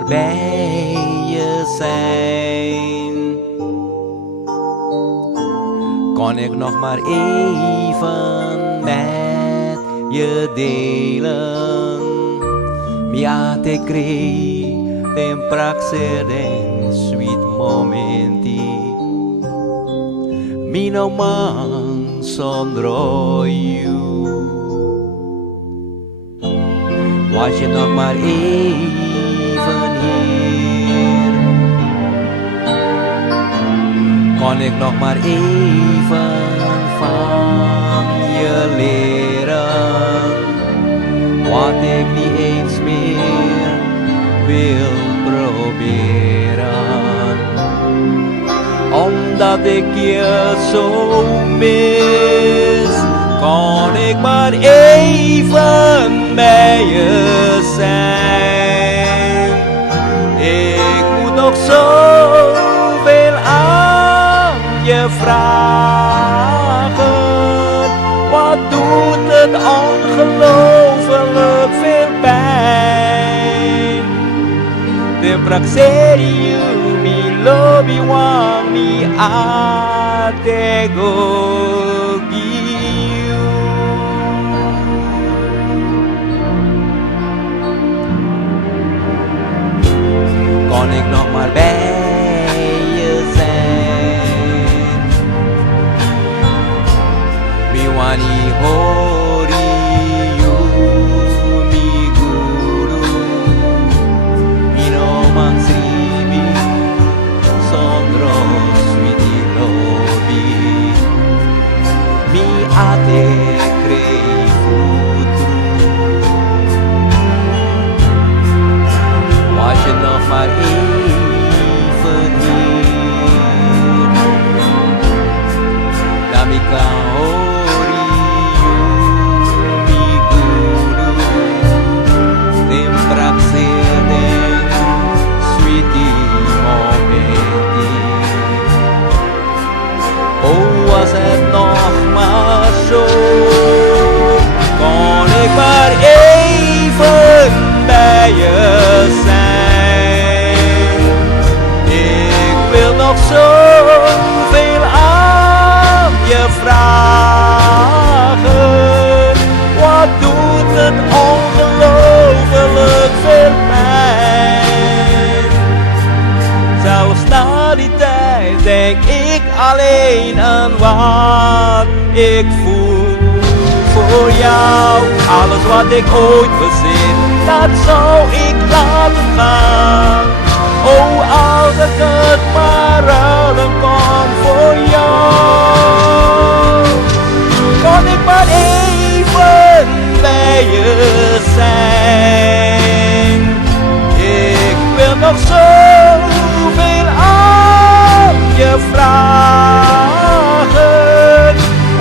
maar bij je zijn. Kon ik nog maar even met je delen. Mia te crei in praxer en sweet momenti. Mi no man zonder you. Was je nog maar even hier, kon ik nog maar even van je leren, wat ik niet eens meer wil proberen, omdat ik je zo mis. Kon ik maar even bij je zijn. Ik moet nog zoveel aan je vragen. Wat doet het ongelooflijk veel pijn. De praxerio mi lobi wang mi atego. Kon ik nog maar bij je zijn. Mi wani hori you mi guru. Mi no man sribi sondro sweetie lobi. Mi ate crei futuro. Was je nog maar even hier, dan mi kan hori you mi guru. Den praxer den sweetie momenti. Oh, was het nog maar zo, kon ik maar even bij je zijn. Nog zoveel aan je vragen. Wat doet het ongelooflijk veel pijn. Zelfs na die tijd denk ik alleen aan wat ik voel voor jou. Alles wat ik ooit bezit, dat zou ik laten gaan. Oh, als ik het maar ruilen kon voor jou. Kon ik maar even bij je zijn. Ik wil nog zoveel aan je vragen.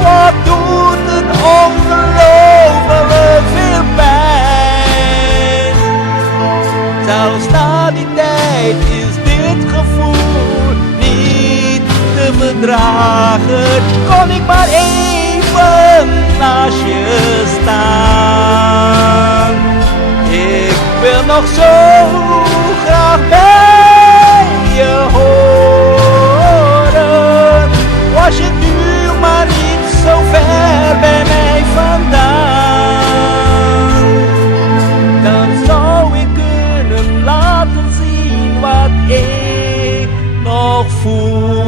Wat doet het ongelooflijk veel pijn. Zelfs na die tijd is dit gevoel niet te verdragen. Kon ik maar even naast je staan. Ik wil nog zo graag bij je horen. Was je nu maar niet zo ver bij mij vandaan, dan zou ik kunnen laten zien wat ik nog voel.